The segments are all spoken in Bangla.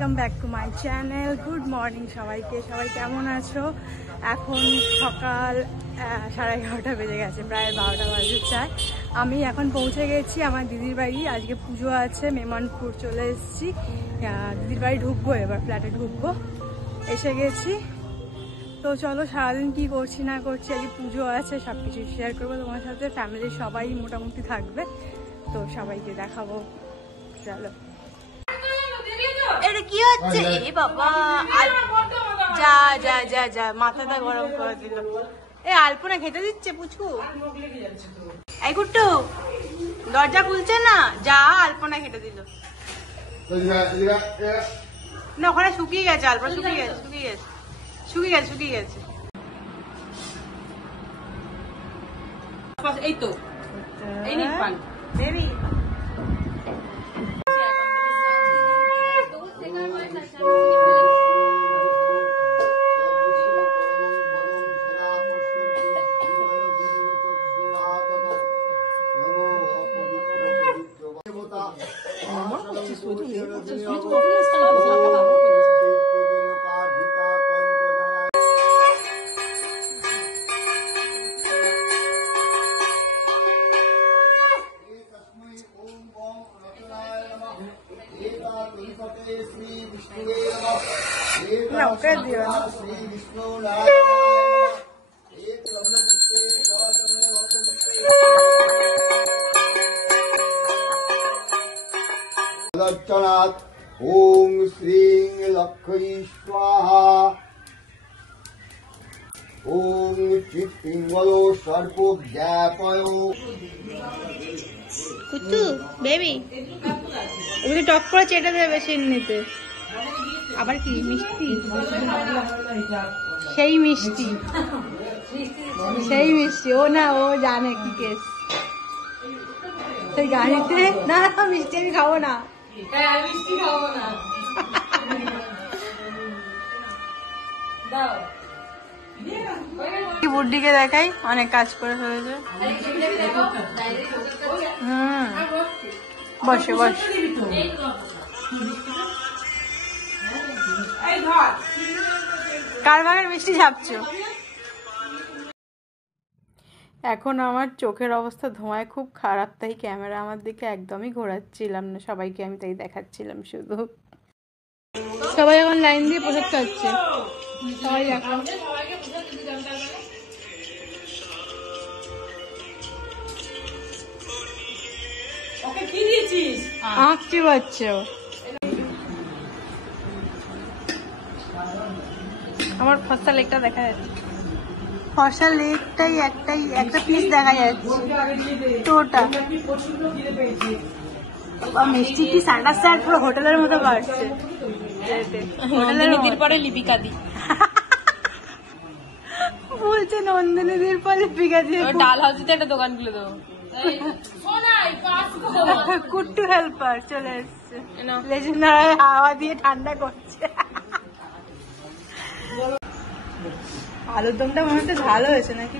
Welcome back to my channel. Good morning সবাইকে। সবাই কেমন আছো? এখন সকাল 11:30 বেজে গেছে, প্রায় 12টা বাজে চায়। আমি এখন পৌঁছে গেছি আমার দিদির বাড়ি। আজকে পুজো আছে, মেমানপুর চলে এসেছি। দিদির বাড়ি ঢুকবো, এবার ফ্ল্যাটে ঢুকবো। এসে গেছি। তো চলো সারাদিন কি করছি না করছি, আজকে পুজো আছে, সব কিছু শেয়ার করবো তোমার সাথে। ফ্যামিলির সবাই মোটামুটি থাকবে, তো সবাইকে দেখাবো। চলো। এটা কি হচ্ছে? এ বাবা, যা যা যা যা, মাথাটা গরম করে দিল। এ আলপনা খেতে দিচ্ছে পুচকু। এই গুট্টু, দরজা খুলছে না, যা আলপনা খেতে দিল। না ওখানে শুকিয়ে গেছে, আলপনা শুকিয়ে গেছে, শুকিয়ে গেছে, শুকিয়ে গেছে, শুকিয়ে গেছে। এই তো এই নি পান বেবি। लक्षणात् ओम श्रीं लक्ष्मी स्वाहा ओम चित्पिंगलो सर्पो व्यापयो। কুতু বেবি, ওগুলো টক করে চেটে দেবে চিনিতে। আবার কি মিষ্টি, সেই মিষ্টি, সেই মিষ্টি। ও না, ও জানে কি কেস। সেই গাড়িতে না না মিষ্টি আমি খাবো না, মিষ্টি খাবো না। বুড্ডিকে দেখাই, অনেক কাজ করে ফেলেছে। বসে বসে কার ভাগের মিষ্টি ছাপছো? এখন আমার চোখের অবস্থা ধোঁয়ায় খুব খারাপ, তাই ক্যামেরা আমার দিকে একদমই ঘোরাচ্ছিলাম না। সবাইকে আমি তাই দেখাচ্ছিলাম শুধু। সবাই এখন লাইন দিয়ে প্রসাদ খাচ্ছে। সবাই এখন আঁকছি বাচ্চা। আমার ফসা লেগটা দেখা যাচ্ছে, ফসা লেগটাই একটা পিস দেখা যাচ্ছে। টোটা মিষ্টি কি সান্ডা স্যার পুরো হোটেলের মতো কাটছে। নন্দিনীদির পরে লিপিকা দি বলছে, নন্দিনীদির পরে লিপিকা দিয়ে ডাল হাউসিতে একটা দোকান খুলে দেবো। কুট্টু হেল্পার চলে এসছে, লেজেন্ডার হাওয়া দিয়ে ঠান্ডা করছে। আলুর দমটা মনে হচ্ছে ঝাল হয়েছে নাকি?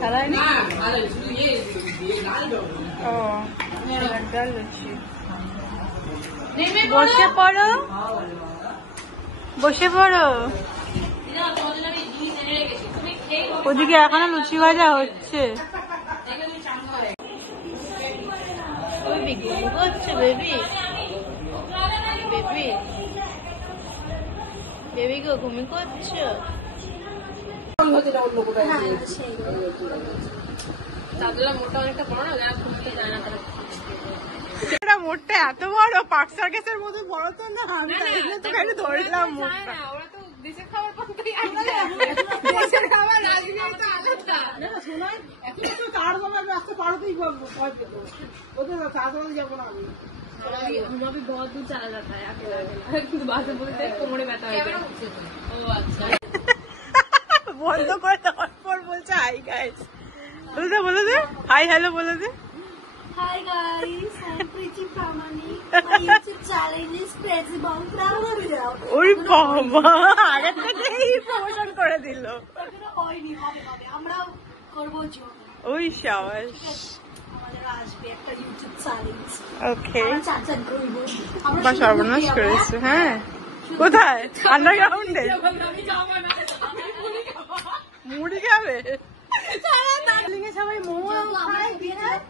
ঝাল হয়নি? ও ডাল হচ্ছে। বসে পড়ো, বসে পড়ো। ওদিকে এখনো লুচি ভাজা হচ্ছে। বেবি বেবি বেবি গো, ঘুমি করছো? মোটটা এত বড়, পার্ক সার্কাসের মতো বড় তো না। আমি ধরলাম মোটটা। দেশের খাবার রাস্তা পার হতেই যাবো না আমি। बहुत दूर चला जाता है কিন্তু বাসে বলতে কোমরে ব্যথা হয়ে যায়। ও আচ্ছা, বন্ধ করে দেওয়ার পর বলছে হাই গাইস। বলে দে হাই হ্যালো বলে দে। Hi guys, I'm Preeti Pramanik. My YouTube channel is Preeti Bong Pramanik. ওই বাবা, আগে থেকেই প্রমোশন করে দিল। এখনো হয়নি, হবে আমরাও করব জন্য। ওই শাবাশ, আমাদের আসবে একটা YouTube চ্যানেল। ওকে, আমরা চাচান করব। আমরা সর্বনাশ করেছে। হ্যাঁ কোথায়? আন্ডারগ্রাউন্ডে মুড়ি খাবে? সবাই মোমো খায়, কি খায়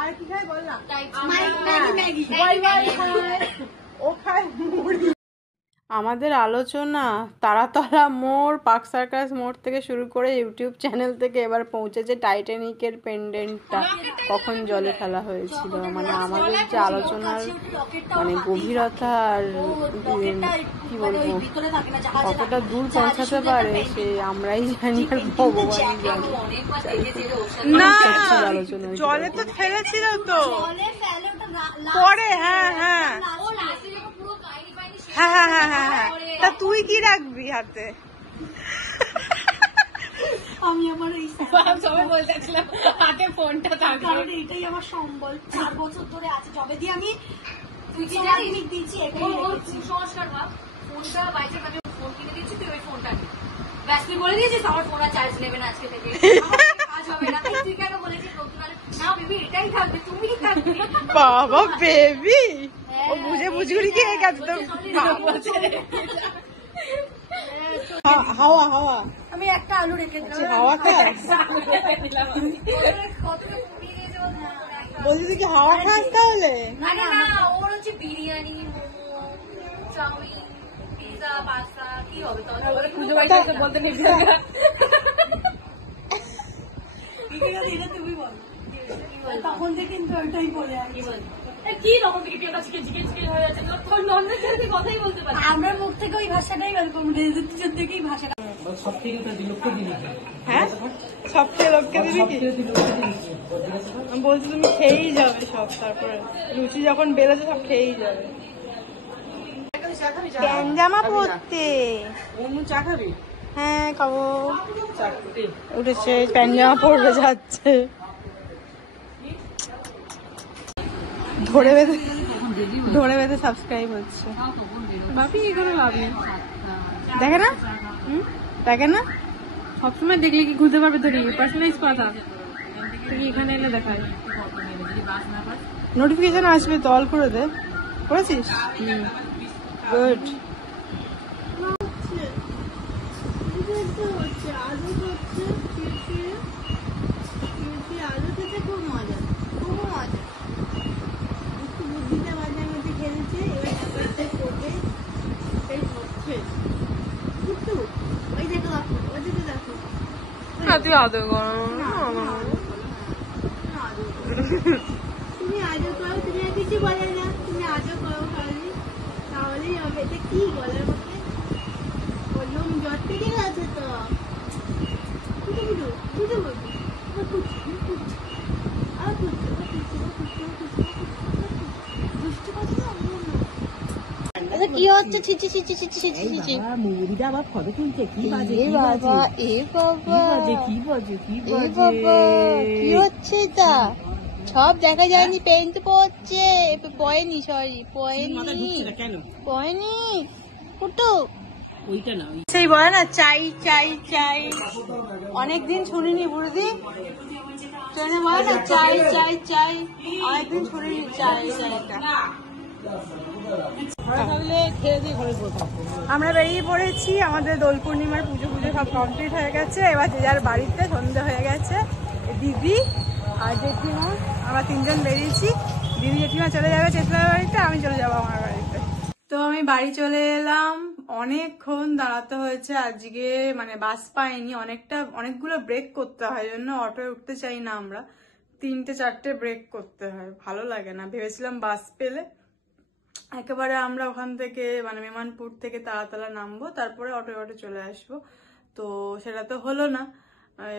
আর কি খায় বল না? ও খায় মুড়ি। আমাদের আলোচনা তারাতলা মোড়, পার্ক সার্কাস মোড় থেকে শুরু করে ইউটিউব চ্যানেল থেকে এবার পৌঁছেছে টাইটানিকের পেন্ডেন্টটা কখন জলে ফেলা হয়েছিল। মানে আমাদের যে আলোচনার মানে গভীরতা আর কি বলবো কতটা দূর পৌঁছাতে পারে সে আমরাই জানি আর ভগবানই জানি। না জলে তো ফেলেছিল তো পরে। হ্যাঁ হ্যাঁ হ্যাঁ হ্যাঁ হ্যাঁ হ্যাঁ হ্যাঁ। তা তুই কি রাখবি হাতে? আমি আমার এই সবাই বলতেছিলাম হাতে ফোনটা থাকবে, কারণ এটাই আমার সম্বল। 4 বছর ধরে আছে, যবে দিয়ে আমি দিয়েছি কুসংস্কার ভাব। ফোনটা বাইকের কাছে ফোন কিনে দিচ্ছি, তুই ওই ফোনটা নিবি। ব্যাস তুই বলে দিয়েছিস আমার ফোন আর চার্জ নেবে না আজকে থেকে, কাজ হবে না। তুই কেন বলেছিস নতুন? না বেবি এটাই থাকবে, তুমিই থাকবে। বাবা বেবি ও বুঝে বুঝুরি খেয়ে গেছে তো। হাওয়া হাওয়া আমি একটা আলু রেখে দিলাম। হাওয়া খাস? বলছি তুই কি হাওয়া খাস তাহলে? না না না, ওর হচ্ছে biryani, momo, chow mein, pizza, pasta কি হবে তাহলে? খুঁজে পাইতে বলতে নেই। এটা তুমি বল, তখন থেকে কিন্তু ওইটাই বলে আমি কি রকম থেকে কাছে জিজ্ঞেস হয়ে যাচ্ছে, তোর নর্মাল সাথে কথাই বলতে পারি। আমরা মুখ থেকে ওই ভাষাটাই বের করবো, রেজিস্ট্রেশন থেকেই ভাষাটা। হ্যাঁ সব খেয়ে লোককে দিবি কি? বলছি তুমি খেয়েই যাবে সব, তারপরে লুচি যখন বেলেছে সব খেয়েই যাবে। প্যান্ট জামা পরতে চা খাবি? হ্যাঁ খাবো। উঠেছে প্যান্ট জামা পরবে যাচ্ছে, ধরে বেঁধে সাবস্ক্রাইব হচ্ছে। বাপি এখানে ভাবি দেখে না, দেখে না সবসময় দেখলে কি ঘুরতে পারবে? তো পার্সোনালাইজ কথা তুই এখানে এলে দেখায় নোটিফিকেশন আসবে তো, অল করে দে। করেছিস? গুড। তুই আদর করো, তুমি আজও করো, তুমি আর কিছু বলে না, তুমি আজও করো খালি, তাহলেই হবে। এটা কি বলার মধ্যে বললাম জ্বর থেকে আছে তো বুঝে বলবি কি হচ্ছে? ছিচি ছিচি ছিচি ছিচি ছিচি মুড়িটা আবার ফটো তুলছে, কি বাজে এ বাবা, এ বাবা, কি বাজে এ বাবা, কি হচ্ছে এটা? সব দেখা যায়নি, পেন্ট পড়ছে, পয়েনি, সরি পয়েনি কুটু ওইটা না, সেই বলে না চাই চাই চাই, অনেকদিন শুনিনি বুড়িদি ট্রেনে বলে না চাই চাই চাই, অনেকদিন শুনিনি চাই চাইটা। আমরা বেরিয়ে পড়েছি, আমাদের দোল পূর্ণিমার পুজো সব কমপ্লিট হয়ে গেছে। এবার যে যার বাড়িতে সন্ধ্যা হয়ে গেছে। দিদি আর জেঠিমা আমরা 3 জন বেরিয়েছি। দিদি জেঠিমা চলে যাবে চেতলার বাড়িতে, আমি চলে যাবো আমার বাড়িতে। তো আমি বাড়ি চলে এলাম, অনেকক্ষণ দাঁড়াতে হয়েছে আজকে, মানে বাস পাইনি, অনেকগুলো ব্রেক করতে হয়, জন্য অটোয় উঠতে চাই না আমরা, 3-4টে ব্রেক করতে হয়, ভালো লাগে না। ভেবেছিলাম বাস পেলে একেবারে আমরা ওখান থেকে মানে মেমানপুর থেকে তারাতলা নামবো, তারপরে অটো চলে আসবো, তো সেটা তো হলো না।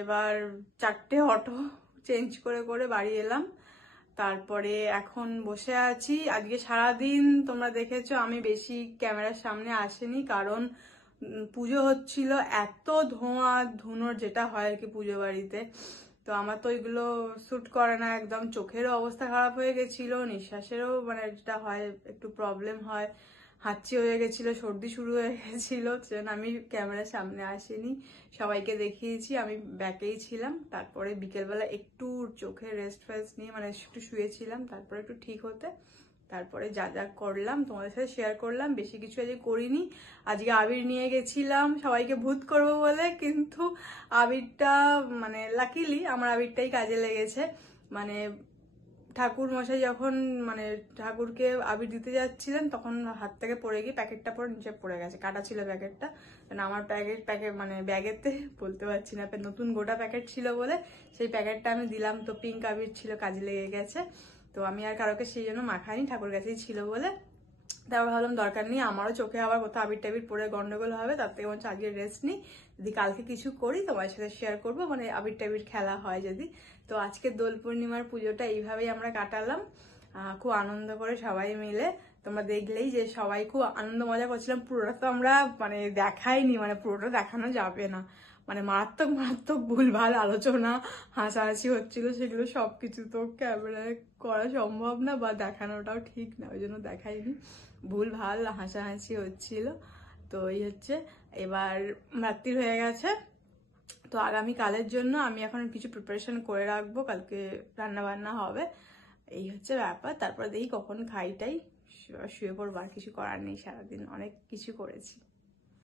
এবার 4টে অটো চেঞ্জ করে করে বাড়ি এলাম। তারপরে এখন বসে আছি। আজকে সারাদিন তোমরা দেখেছো আমি বেশি ক্যামেরার সামনে আসিনি, কারণ পুজো হচ্ছিল, এত ধোঁয়া ধুনোর যেটা হয় আর কি পুজো বাড়িতে, তো আমার তো ওইগুলো শ্যুট করে না একদম। চোখেরও অবস্থা খারাপ হয়ে গেছিল, নিঃশ্বাসেরও মানে যেটা হয় একটু প্রবলেম হয়, হাঁচি হয়ে গেছিল, সর্দি শুরু হয়ে গেছিল, সেজন্য আমি ক্যামেরার সামনে আসিনি। সবাইকে দেখিয়েছি, আমি ব্যাকেই ছিলাম। তারপরে বিকেলবেলা একটু চোখে রেস্ট ফেস্ট নিয়ে মানে একটু শুয়েছিলাম, তারপরে একটু ঠিক হতে তারপরে যা যা করলাম তোমাদের সাথে শেয়ার করলাম, বেশি কিছু আজকে করিনি। আজকে আবির নিয়ে গেছিলাম সবাইকে ভূত করবো বলে, কিন্তু আবিরটা মানে লাকিলি আমার আবিরটাই কাজে লেগেছে। মানে ঠাকুর মশাই যখন মানে ঠাকুরকে আবির দিতে যাচ্ছিলেন তখন হাত থেকে পড়ে গিয়ে প্যাকেটটা পরে নিচে পড়ে গেছে, কাটা ছিল প্যাকেটটা। মানে আমার প্যাকেট মানে ব্যাগেতে বলতে পারছি না, নতুন গোটা প্যাকেট ছিল বলে সেই প্যাকেটটা আমি দিলাম, তো পিঙ্ক আবির ছিল, কাজে লেগে গেছে। তো আমি আর কারোকে সেই জন্য মাখাইনি, ঠাকুর কাছেই ছিল বলে। তারপর ভাবলাম দরকার নেই, আমারও চোখে আবার কোথাও আবির টাবির পরে গন্ডগোল হবে, তার থেকে বলছে আজকে রেস্ট নিই, যদি কালকে কিছু করি তোমার সাথে শেয়ার করবো, মানে আবির টাবির খেলা হয় যদি। তো আজকে দোল পূর্ণিমার পুজোটা এইভাবেই আমরা কাটালাম, খুব আনন্দ করে সবাই মিলে। তোমরা দেখলেই যে সবাই খুব আনন্দ মজা করছিলাম। পুরোটা তো আমরা মানে দেখাইনি, মানে পুরোটা দেখানো যাবে না, মানে মারাত্মক মারাত্মক ভুলভাল আলোচনা হাসাহাসি হচ্ছিল, সেগুলো সবকিছু তো ক্যামেরায় করা সম্ভব না বা দেখানোটাও ঠিক না, ওই জন্য দেখাইনি। ভুলভাল হাসাহাসি হচ্ছিল। তো এই হচ্ছে, এবার রাত্রির হয়ে গেছে, তো আগামীকালের জন্য আমি এখন কিছু প্রিপারেশন করে রাখবো, কালকে রান্না বান্না হবে, এই হচ্ছে ব্যাপার। তারপর দেখি কখন খাইটাই শুয়ে পড়বো, আর কিছু করার নেই, সারাদিন অনেক কিছু করেছি।